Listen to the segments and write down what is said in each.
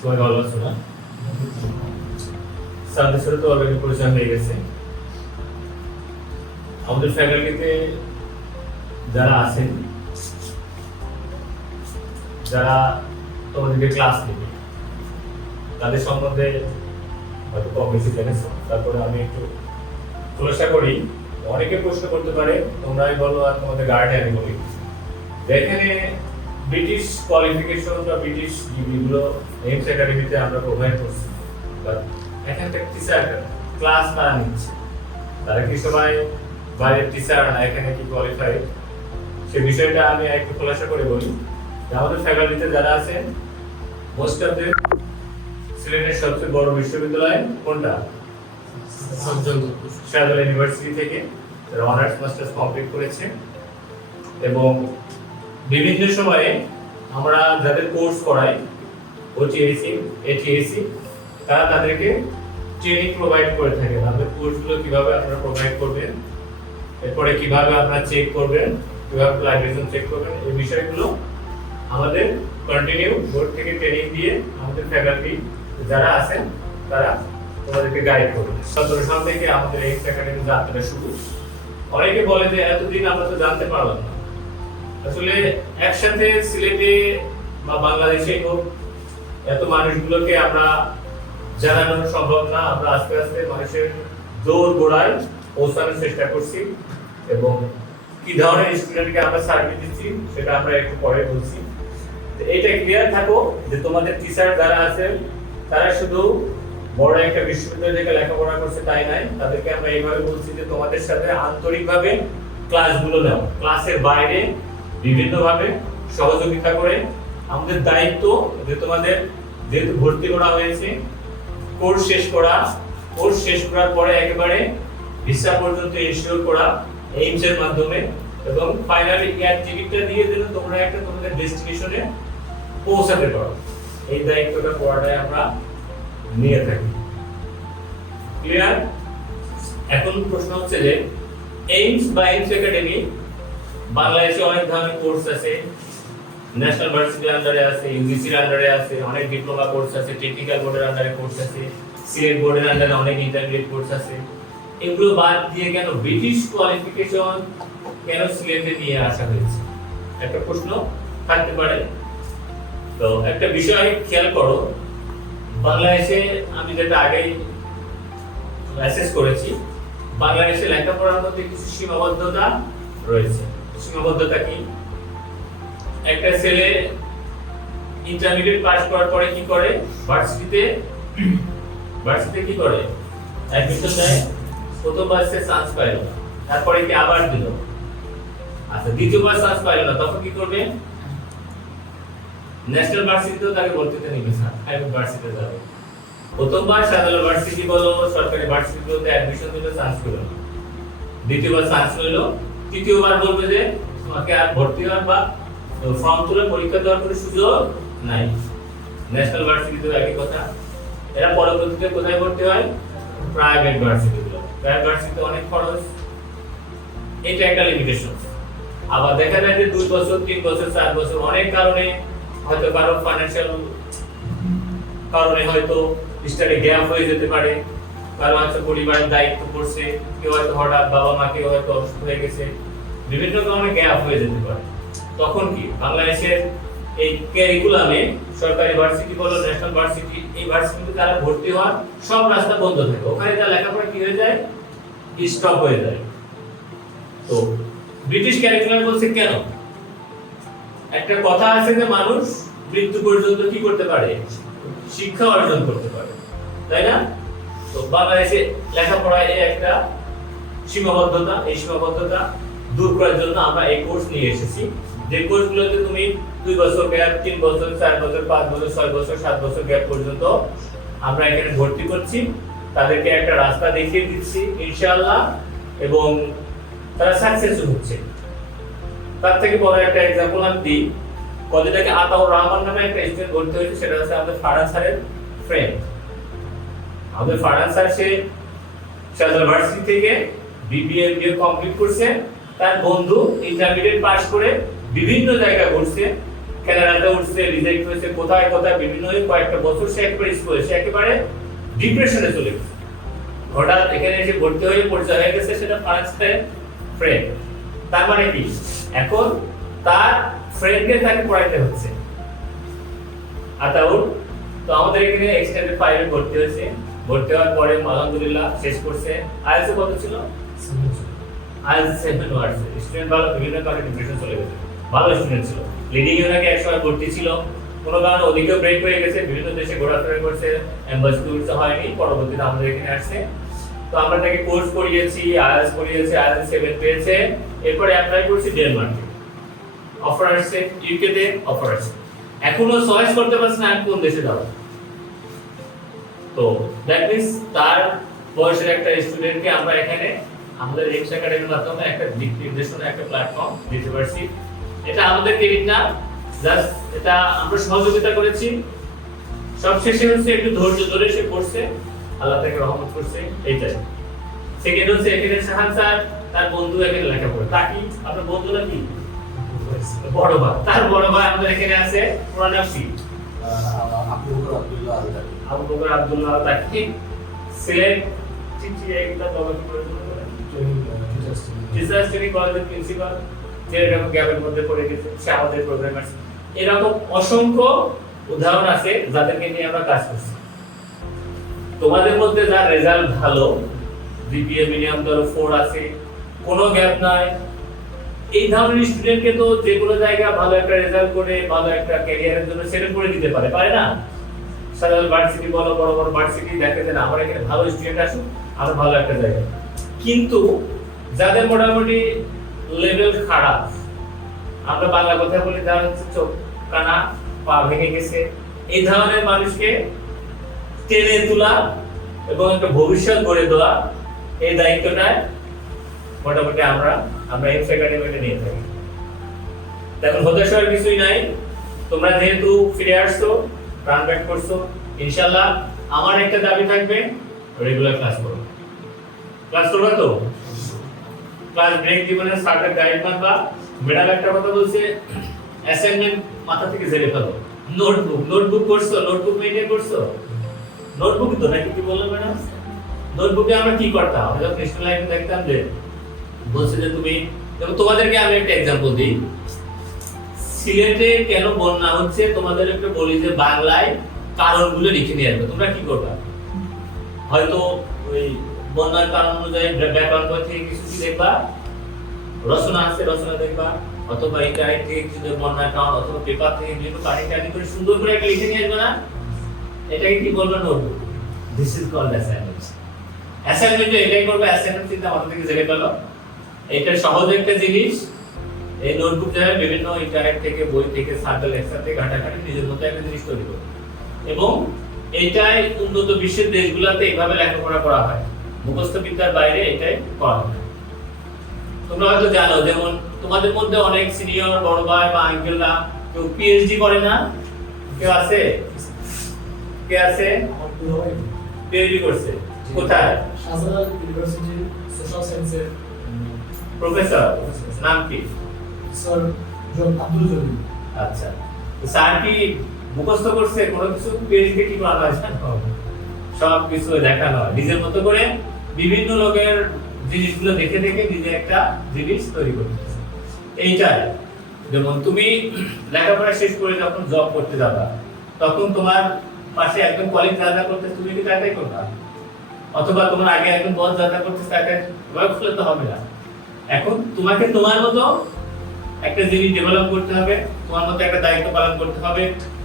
সবাই ভালো আছো না? তো অলরেডি পরিচয় হয়ে গেছে। আমাদের ফ্যাকাল্টিতে যারা আছেন, যারা তোমাদেরকে ক্লাস নেবে তাদের সম্বন্ধে হয়তো কম বেশি জেনেছো। তারপরে আমি একটু খোলসা করি। অনেকে প্রশ্ন করতে পারে, তোমরাই বলো আর তোমাদের গার্ডিয়ান বলি। এখানে ব্রিটিশ কোয়ালিফিকেশন বা ব্রিটিশ ডিগ্রিগুলো এইমস একাডেমিতে আমরা প্রোভাইড করছি বাট এখানকার টিচার ক্লাস তারা নিচ্ছে। তারা কি সবাই বাইরের টিচার না এখানে কি কোয়ালিফাই সে বিষয়টা আমি একটু খোলাসা করে বলি। আমাদের ফ্যাকাল্টিতে যারা আছেন মোস্ট অফ দেম সিলেটের সবচেয়ে বড় বিশ্ববিদ্যালয় কোনটা? শাহজালাল ইউনিভার্সিটি থেকে তারা অনার্স মাস্টার্স কমপ্লিট করেছে। এবং বিভিন্ন সময়ে আমরা যাদের কোর্স করাই ওটিএসি এটিএসি তারা তাদেরকে ট্রেনিং প্রোভাইড করে থাকে আমাদের কোর্সগুলো কীভাবে আপনারা প্রোভাইড করবেন, এরপরে কীভাবে আপনারা চেক করবেন, কীভাবে প্লাগেশন চেক করবেন, এই বিষয়গুলো আমাদের কন্টিনিউ বোর্ড থেকে ট্রেনিং দিয়ে আমাদের ফ্যাকাল্টি যারা আছেন, তারা তোমাদেরকে গাইড করবে। সতেরো সাল থেকে আমাদের এই একাডেমি যাত্রা শুরু। অনেকে বলে যে এতদিন আমরা তো জানতে পারলাম না। আসলে একসাথে সিলেটে বা বাংলাদেশে হোক, এত মানুষগুলোকে আমরা জানানো সম্ভব না। আমরা আস্তে আস্তে মানুষের দৌড় গোড়ায় পৌঁছানোর চেষ্টা করছি এবং কি ধরনের স্টুডেন্টকে আমরা সার্ভিস দিচ্ছি সেটা আমরা একটু পরে বলছি। তো এইটা ক্লিয়ার থাকো যে তোমাদের টিচার যারা আছেন, তারা শুধু বড় একটা বিশ্ববিদ্যালয় থেকে লেখাপড়া করছে তাই নাই তাদেরকে আমরা এইভাবে বলছি যে তোমাদের সাথে আন্তরিকভাবে ক্লাসগুলো নাও ক্লাসের বাইরে বিভিন্নভাবে সহযোগিতা করে আমাদের দায়িত্ব যে তোমাদের যেহেতু ভর্তি করা হয়েছে, কোর্স শেষ করা, কোর্স শেষ করার পরে একেবারে ভিসা পর্যন্ত এনশিওর করা এইমস এর মাধ্যমে এবং ফাইনালি এয়ার টিকিটটা দিয়ে দিলে তোমরা একটা তোমাদের ডেস্টিনেশনে পৌঁছাতে পারো। এই দায়িত্বটা করাটাই আমরা নিয়ে থাকি। ক্লিয়ার এখন প্রশ্ন হচ্ছে যে এইমস বা এইমস একাডেমি বাংলাদেশে অনেক ধরনের কোর্স আছে। ন্যাশনাল ভার্সিটির আন্ডারে আছে ইউজিসির আন্ডারে আছে, অনেক ডিপ্লোমা কোর্স আছে টেকনিক্যাল বোর্ডের আন্ডারে কোর্স আছে সিলেট বোর্ডের আন্ডারে অনেক ইন্টারমিডিয়েট কোর্স আছে। এগুলো বাদ দিয়ে কেন ব্রিটিশ কোয়ালিফিকেশন কেন সিলেটে নিয়ে আসা হয়েছে? একটা প্রশ্ন থাকতে পারে। তো একটা বিষয় খেয়াল করো, বাংলাদেশে আমি যেটা আগেই মেসেজ করেছি, বাংলাদেশে লেখাপড়ার মধ্যে কিছু সীমাবদ্ধতা রয়েছে। সীমাবদ্ধতা কি একটা ছেলে ইন্টারমিডিয়েট পাস করার পরে কি করে? ভার্সিটিতে ভার্সিটিতে কি করে? অ্যাডমিশন দেয় প্রথমবার সে চান্স পাইল না। তারপরে কি আবার দিল? আচ্ছা দ্বিতীয়বার চান্স পাইল না, তখন কি করবে? ন্যাশনাল ভার্সিটিতেও তাকে ভর্তিতে নিবে, স্যার। প্রাইভেট ভার্সিটিতে যাবে। প্রথমবার সাধারণ ভার্সিটি বলো, সরকারি ভার্সিটিগুলোতে অ্যাডমিশন দিলে চান্স পেল দ্বিতীয়বার চান্স পেল তৃতীয়বার বলবে যে, তোমাকে আর ভর্তি হওয়ার বা ফর্ম তুলে পরীক্ষা দেওয়ার কোনো সুযোগ নাই। ন্যাশনাল ভার্সিটিতেও একই কথা। এরা পরবর্তীতে কোথায় ভর্তি হয়? প্রাইভেট ভার্সিটিগুলো প্রাইভেট ভার্সিটিতে অনেক খরচ। এটা একটা লিমিটেশন আবার দেখা যায় যে দুই বছর, তিন বছর, চার বছর অনেক কারণে হয়তো কারও ফাইন্যান্সিয়াল কারণে হয়তো স্টাডি গ্যাপ হয়ে যেতে পারে। কারও হয়তো পরিবারের দায়িত্ব পড়ছে, কেউ হয়তো হঠাৎ বাবা মা কেউ হয়তো অসুস্থ হয়ে গেছে। বিভিন্ন কারণে গ্যাপ হয়ে যেতে পারে। তখন কি? বাংলাদেশের এই ক্যারিকুলামে সরকারি ভার্সিটি বলো ন্যাশনাল ভার্সিটি এই ভার্সিটিতে তারা ভর্তি হওয়ার সব রাস্তা বন্ধ থাকে। ওখানে তার লেখাপড়া কি হয়ে যায়? স্টপ হয়ে যায়? তো ব্রিটিশ ক্যারিকুলাম বলছে কেন? একটা কথা আছে যে মানুষ মৃত্যু পর্যন্ত কি করতে পারে? শিক্ষা অর্জন করতে পারে। তাই না? তো বাংলাদেশে লেখাপড়ায় একটা সীমাবদ্ধতা, এই সীমাবদ্ধতা দূর করার জন্য আমরা এই কোর্স নিয়ে এসেছি। যে কোর্সগুলোতে তুমি দুই বছর গ্যাপ তিন বছর, চার বছর, পাঁচ বছর, ছয় বছর, সাত বছর গ্যাপ পর্যন্ত আমরা এখানে ভর্তি করছি। তাদেরকে একটা রাস্তা দেখিয়ে দিচ্ছি, ইনশাআল্লাহ, এবং তারা সাকসেসফুল হচ্ছে। তার থেকে বড় একটা এক্সাম্পল আমি দিই। কদিন আগে আতাউর রহমান নামে একটা স্টুডেন্ট ভর্তি হয়েছে, সেটা হচ্ছে আমাদের ফারান স্যারের ফ্রেন্ড আমাদের ফারান স্যার সে শাহজালাল থেকে বিবিএ বিএ কমপ্লিট করছে, তার বন্ধু ইন্টারমিডিয়েট পাস করে বিভিন্ন জায়গায় ঘুরছে কানাডাতে উঠছে রিজেক্ট হয়েছে, কোথায় কোথায় বিভিন্ন কয়েকটা বছর সে একবারে স্কুলে সে একেবারে ডিপ্রেশনে চলে গেছে। হঠাৎ এখানে এসে ভর্তি হয়ে পরিচয় হয়ে গেছে, সেটা ফার্স্ট ফ্রেন্ড তার মানে কি? এখন তার ফ্রেন্ডকে তাকে পড়াইতে হচ্ছে। আতাউর তো আমাদের এখানে এক্সটেন্ডেড ফাইভে ভর্তি হয়েছে। ভর্তি হওয়ার পরে আলহামদুলিল্লাহ শেষ করছে। আইএলসে কত ছিল? আইএলসে সেভেন ওয়ার্ডস স্টুডেন্ট ভালো বিভিন্ন কারণে ডিপ্রেশন চলে গেছে। ভালো স্টুডেন্ট ছিল। লিডিং ইউনাকে একসময় ভর্তি ছিল। কোনো কারণে ওদিকেও ব্রেক হয়ে গেছে। বিভিন্ন দেশে ঘোরাফেরা করছে। এম্বাসি টুরিস্ট হয়নি। পরবর্তীতে আমাদের এখানে আসছে। তো আমরা তাকে কোর্স করিয়েছি আইএলস করিয়েছি আইএলস সেভেন পেয়েছে। এরপরে অ্যাপ্লাই করছি ডেনমার্কে অফার আসছে ইউকে তে অফার আসছে। এখনও চয়েস করতে পারছে না আমি কোন দেশে যাব। তো দ্যাট মিন্স তার বয়সের একটা স্টুডেন্টকে আমরা এখানে আমাদের এক্স একাডেমির মাধ্যমে একটা দিক নির্দেশনা, একটা প্ল্যাটফর্ম দিতে পারছি। এটা আমাদের ক্রেডিট না জাস্ট এটা আমরা সহযোগিতা করেছি। সবশেষে হচ্ছে একটু ধৈর্য ধরে সে করছে, আল্লাহ তাকে রহমত করছে, এইটাই। সেকেন্ড হচ্ছে এখানে শাহান স্যার, তার বন্ধু এখানে লেখাপড়া। তা কি? আপনার বন্ধু নাকি বড় ভাই। তার বড় ভাই আমাদের এখানে আছে নাম কি? আব্দুল আব্দুল্লাহ আলতারি একটা কলেজের প্রিন্সিপাল যে এরকম গ্যাপের মধ্যে পড়ে গেছে, সে আমাদের এরকম অসংখ্য উদাহরণ আছে যাদেরকে নিয়ে আমরা কাজ করছি। তোমাদের মধ্যে যার রেজাল্ট ভালো ধরো ফোর আছে, কোনো গ্যাপ নাই। এই ধরনের স্টুডেন্টকে তো যে কোনো জায়গায় ভালো একটা রেজাল্ট করে, ভালো একটা ক্যারিয়ারের জন্য সেটেল করে দিতে পারে পারে না? সাধারণ ভার্সিটি বলো, বড় বড় ভার্সিটি দেখে যে আমার এখানে ভালো স্টুডেন্ট আসুক আমার ভালো একটা জায়গা। কিন্তু যাদের মোটামুটি লেভেল খারাপ, আমরা বাংলা কথা বলি, যারা হচ্ছে চোখ, কানা, পা ভেঙে গেছে, এই ধরনের মানুষকে টেনে তোলা এবং একটা ভবিষ্যৎ গড়ে তোলা, এই দায়িত্বটা মোটামুটি আমরা আমরা এমস একাডেমিতে নিয়ে থাকি। দেখুন, হতাশ হওয়ার কিছুই নাই। তোমরা যেহেতু ফিরে আসছো প্রাণ ব্যাক করছ ইনশাল্লাহ আমার একটা দাবি থাকবে রেগুলার ক্লাস করো। ক্লাস করবা তো? ক্লাস ব্রেক জীবনে স্টার্টার গাইড মারবা ম্যাডাম একটা কথা বলছে অ্যাসাইনমেন্ট মাথা থেকে ঝেড়ে ফেলো। নোটবুক নোটবুক করছ নোটবুক মেনটেন করছ? নোটবুক তো নাকি কি বলল ম্যাডাম? নোটবুকে আমরা কি করতাম? আমরা স্কুল লাইফে দেখতাম যে, বলছে যে তুমি তোমাদেরকে আমি একটা এক্সাম্পল দিই। সিলেটে কেন বন্যা হচ্ছে? তোমাদের একটা বলি যে বাংলায় কারণগুলো লিখে নিয়ে আসবে। তোমরা কি করবা? হয়তো ওই বন্যার কারণ অনুযায়ী ব্য- ব্যাকরণ বই থেকে কিছু কি দেখবা? রচনা আছে, রচনা দেখবা। অথবা ইন্টারনেট থেকে কিছু বন্যার কারণ অথবা পেপার থেকে বিভিন্ন কাহিনী কাহিনী করে সুন্দর করে একটা লিখে নিয়ে আসবে না? এটাকে কি বলবে notebook this is called assignment assignment এটাই করবে অ্যাসাইনমেন্ট চিন্তা মাথা থেকে জেনে পেল এটা সহজ একটা জিনিস। এই নোটবুক দ্বারা বিভিন্ন ইন্টারনেট থেকে বই থেকে সার্কেল একসাথে ঘাটাঘাটি নিজের মতো একটা জিনিস তৈরি করবে এবং এটাই উন্নত বিশ্বের দেশগুলোতে এইভাবে লেখাপড়া করা হয়। মুখস্থ বিদ্যার বাইরে এটাই করা হয়। তোমরা হয়তো জানো যেমন তোমাদের মধ্যে অনেক সিনিয়র বড় ভাই বা আঙ্কেলরা কেউ পিএইচডি করে না কেউ আছে? কে আছে? পিএইচডি করছে। কোথায়? শাহজালাল ইউনিভার্সিটি সোশ্যাল সায়েন্সের প্রফেসর নাম কি? Sir, John Abdul Jalil. আচ্ছা। স্যার কি মুখস্থ করছে? কোনো কিছু পিএইচডি কি করা হয়? সব কিছু দেখানো হয়। নিজের মতো করে বিভিন্ন লোকের জিনিসগুলো দেখে দেখে নিজে একটা জিনিস তৈরি করতেছে এইটাই। যেমন তুমি লেখাপড়া শেষ করে যখন জব করতে যাবা, তখন তোমার পাশে একজন কলিগ যাত্রা করতে তুমি কি তাই করবা? অথবা তোমার আগে একজন বস যাত্রা করতে তাকে ওয়ার্ক করলে তো হবে না। এখন তোমাকে তোমার মতো একটা জিনিস ডেভেলপ করতে হবে, তোমার মধ্যে একটা দায়িত্ব পালন করতে হবে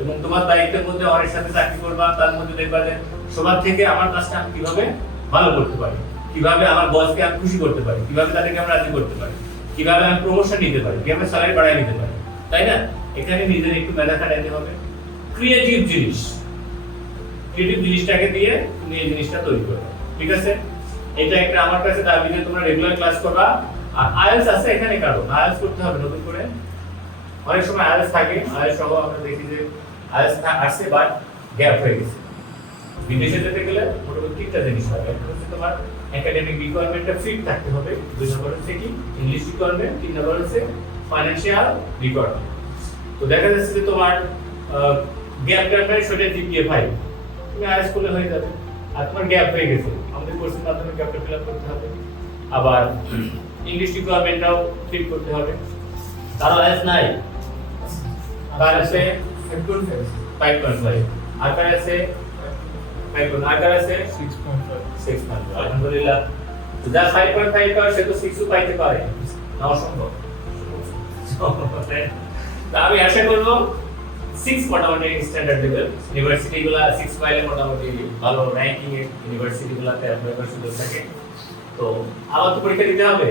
এবং তোমার দায়িত্বের মধ্যে অনেক সাথে চাকরি করবা, তার মধ্যে দেখবা যে সবার থেকে আমার কাজটা আমি কীভাবে ভালো করতে পারি, কীভাবে আমার বসকে আমি খুশি করতে পারি, কীভাবে তাদেরকে আমি রাজি করতে পারি, কীভাবে আমি প্রমোশন নিতে পারি, কীভাবে স্যালারি বাড়াই নিতে পারি, তাই না? এখানে নিজের একটু মেধা খাটাইতে হবে। ক্রিয়েটিভ জিনিস। ক্রিয়েটিভ জিনিসটাকে দিয়ে তুমি এই জিনিসটা তৈরি করবে। ঠিক আছে? এটা একটা আমার কাছে দাবি যে তোমরা রেগুলার ক্লাস করবা আর আইএলস আছে এখানে কারণ আইএলস করতে হবে নতুন করে। অনেক সময় আইএলস থাকে। আইএলস সহ আমরা দেখি যে আইএলস আসছে বাট গ্যাপ হয়ে গেছে। বিদেশে যেতে গেলে মোটামুটি তিনটা জিনিস হবে একটা হচ্ছে তোমার একাডেমিক রিকোয়ারমেন্টটা ফিট থাকতে হবে। দুই নম্বর হচ্ছে কি? ইংলিশ রিকোয়ারমেন্ট তিন নম্বর হচ্ছে ফাইন্যান্সিয়াল রিকোয়ারমেন্ট তো দেখা যাচ্ছে যে তোমার গ্যাপ গ্যাপ মানে সেটা জিপিএ ফাইভ তুমি আইএস করলে হয়ে যাবে। আর তোমার গ্যাপ হয়ে গেছে। আমাদের কোর্সের মাধ্যমে গ্যাপটা ফিল আপ করতে হবে। আবার ইংলিশ রিকোয়ারমেন্টটাও ফিল করতে হবে। কারও আইএস নাই। কার আছে ফাইভ পয়েন্ট ফাইভ আর কার আছে ফাইভ পয়েন্ট আর কার আছে সিক্স পয়েন্ট সিক্স পয়েন্ট আলহামদুলিল্লাহ। তো যা ফাইভ পয়েন্ট ফাইভ পায়, সে তো সিক্সও পাইতে পারে। না অসম্ভব তা আমি আশা করব সিক্স মোটামুটি স্ট্যান্ডার্ড লেভেল ইউনিভার্সিটি গুলা সিক্স পাইলে মোটামুটি ভালো র্যাঙ্কিং এর ইউনিভার্সিটি গুলাতে অ্যাপ্লাই সুযোগ থাকে। তো আবার তো পরীক্ষা দিতে হবে।